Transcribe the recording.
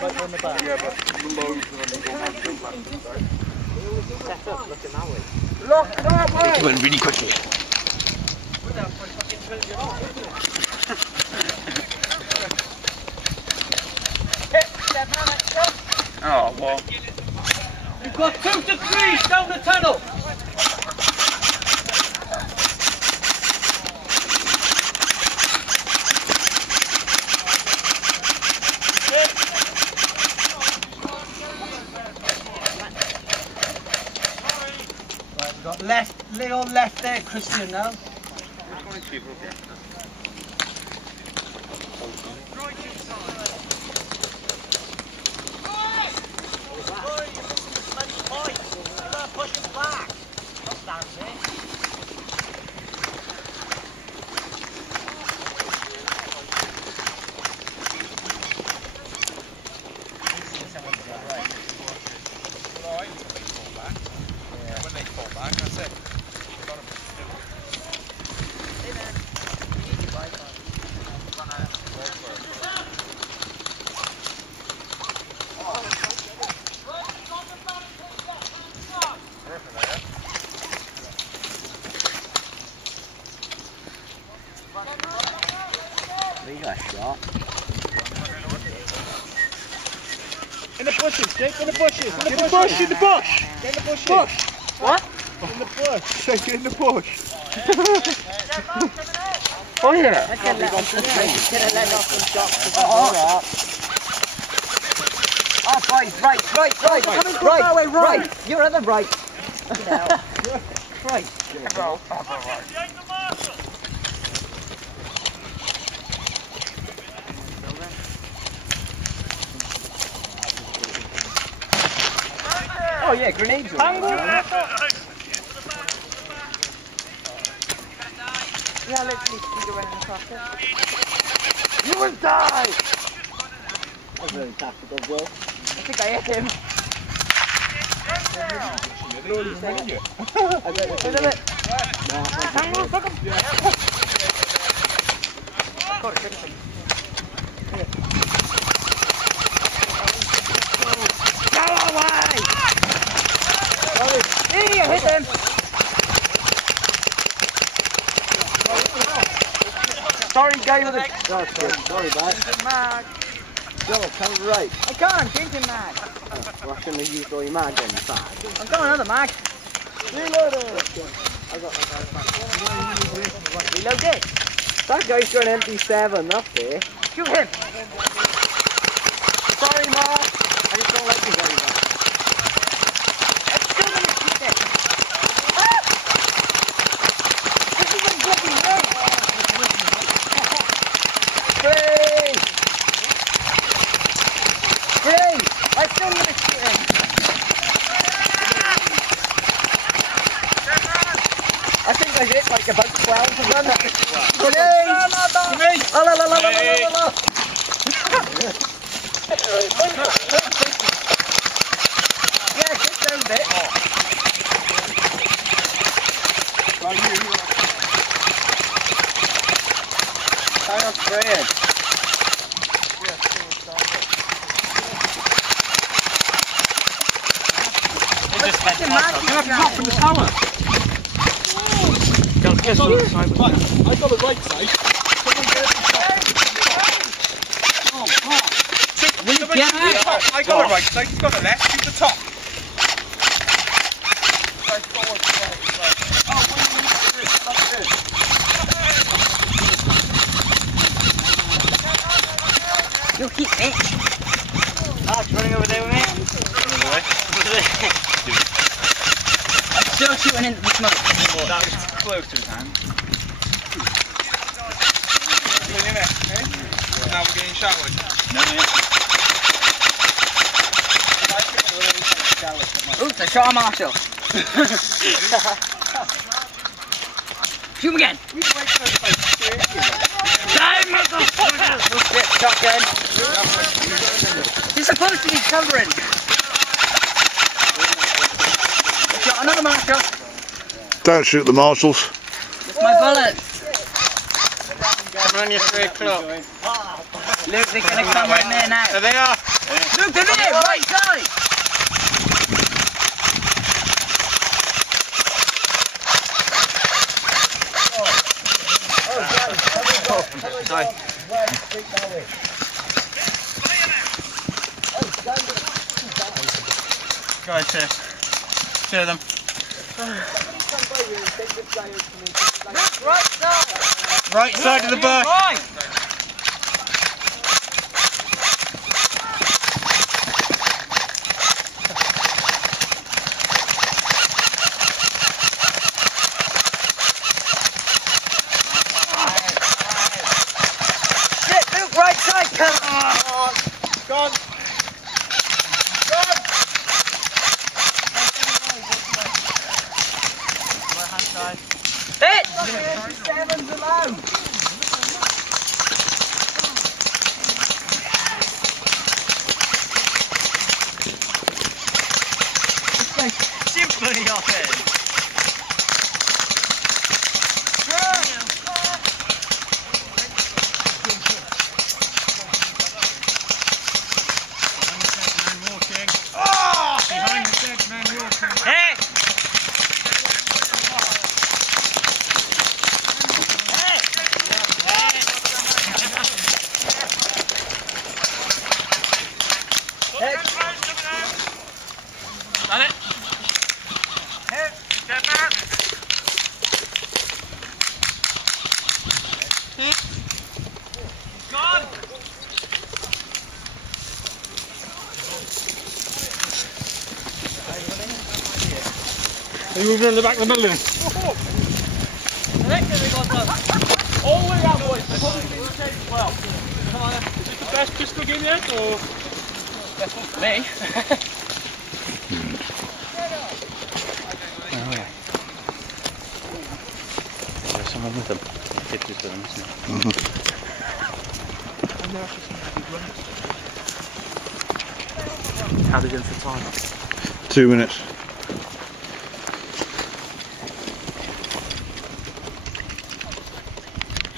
Right on the back. Yeah, but loads of them go around the back. Set up, looking that way. Look that way! It went really quickly. Oh, well. You've got 2 to 3 down the tunnel. Right, we've got left, Leo left there, Christian now. We got shot. In the bushes, Jake, in the bushes, in the bush, in the bush! Get in the bushes. Bush! What? In the bush. Take it in the bush! Oh yeah. I can let off some shots. Oh, right. You're on the right. Right. Oh yeah, grenades. Yeah, literally, you go running across it. You will die! That was very tactical, bro. I think I hit him. Go away! Hey, I hit him. Sorry, guy with the... Oh, sorry, bud. Go, come right. I can't, drinking mag. We're going to use all your mag on the side. I'm going another mag. Reloaded! Reload it. That guy's got an empty 7, that's it. Shoot him. Sorry, Mark. I just don't like you very much. I'm still going to shoot it. This is a bloody race. Free! Free. I'm still going to shoot him. I think I hit like about 12 of them. Grenades. La la la la la la la. Yeah, get down a bit. I'm not spraying. Fucking mag. You have to drop from the tower. I got the right side. Will you get it? I got the right side, he's got the left, shoot the top. You keep it. Mark's running over there with me. I'm still shooting into the smoke. That was close to his hand. Now we're getting showered. No. Oops, I shot a marshal. Shoot him again. Die, motherfucker! Shotgun. You're supposed to be covering. I shot another marshal. Don't shoot the marshals. It's my bullets. Come on, you 3 o'clock. Luke, they're gonna come in there now. There they are. Look, they're there, right side. Sorry. Go ahead, cheer them. Look, right side. Right side of the bush. Right. Shit, look, right side, come on. Gone. Hit. Seven's allowed. Symphony off it. Behind the dead man walking. Hey! Done it. Gone! Are you moving around the back of the building? All the way out, boys. They're probably going to take as well. Is it the best pistol game yet, or? Best one for me. There's someone with them. Pictures of them, isn't it? How are they doing for time? 2 minutes.